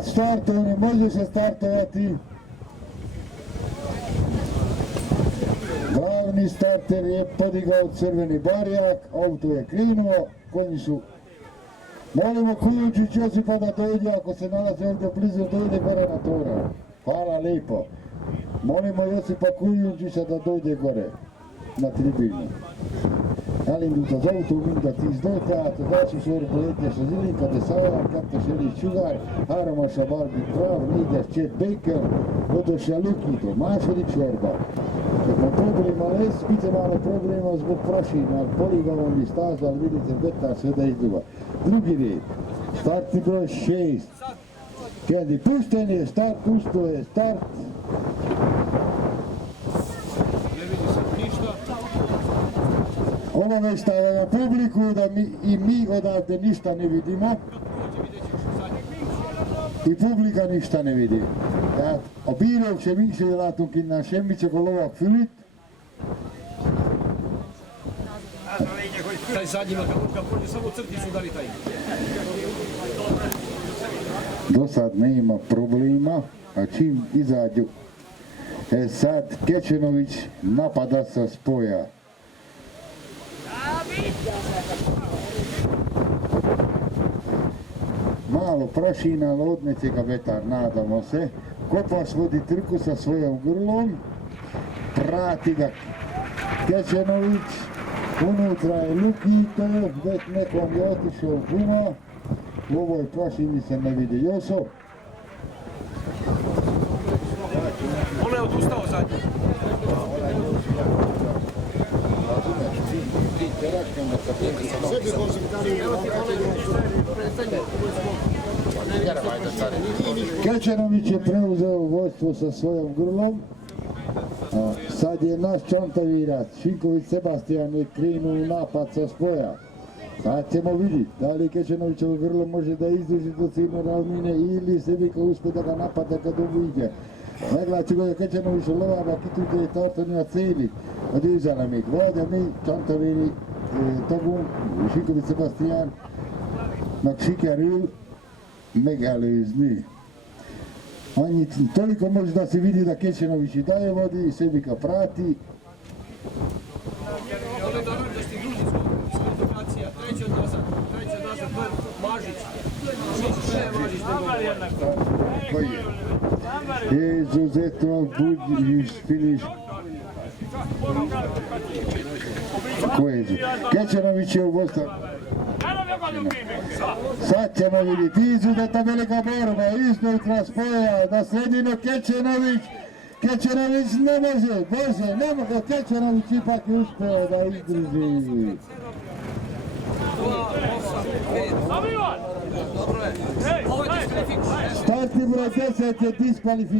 Sad startovanje, može se startovati. Glavni starter je podigao crveni barjak, auto je krenuo, konji su... Molimo Kujundžić Josipa da dođe, ako se nalazi ovdje blizu, dođe gore na tora. Hvala lijepo. Molimo Josipa Kujundžića da dođe gore na tribinu. Elindult az autó mind a 10 dolgát, az első sorban 1-es az Ilinka de Sauer, 2-es Elis Sugar, 3-as a Barbie Trav, 4-es Chet Baker, 5-os a Lukito, második sorban. Kad nam problema lesz, biće malo problema zbog prašina, ali poligonom i staza, ali vidite betar sve da izduva. Drugi red, startni broj 6. Kendi pušten je start, pusto je start. Obavještavamo publiku da mi odavde ništa ne vidimo i publika ništa ne vidi. A bíró se nincs látunk innen semmit, csak a lovak fülít. Ez a lényeg, hogy taj zadnjima kad pođe samo crticu udari taj. Do sad nema problema, a čim izađu. Sad Kečenović napada sa spoja. Malo prašina, ali odneće ga vetar, nadamo se. Kopaš vodi trku sa svojom grlom, prati ga Kečenović, unutra je Lukito, već nekom je otišao guma, u ovoj prašini se ne vidi Joso. Ono je odustao zadnji. Kečenović je preuzeo vodstvo sa svojom grlom. Sad je naš čantavirac, Šinković Sebastijan, je krenuo u napad sa spoja. Sad ćemo vidjeti da li Kečenovićevo grlo može da izduži do ciljne ravnine ili Sebika uspe da ga napada kad uviđe. Meglátsuk, hogy a Kecsenov is a lovába ki tudja tartani a célit. A győzelemig. Vagy a mi Csantavéri tagunk, Sinkovics Sebastiánnak sikerül megelőzni. Annyit, toliko može da se vidi da Kečenović i dalje vodi, Sebika prati. Ono je dobro da ste druži skvalifikacija, treći od nazad, Mažić. Koji je? Izuzetno Budiš finiš. Ko je? Kečenović je u vodstvu. Sad ćemo vidjeti izuzetna velika borba iznutra spoja na sredinu Kečenović. Kečenović ne može, Bože, ne može, Kečenović ipak je uspio da izdrži. Startni broj 10 je diskvalifikacija.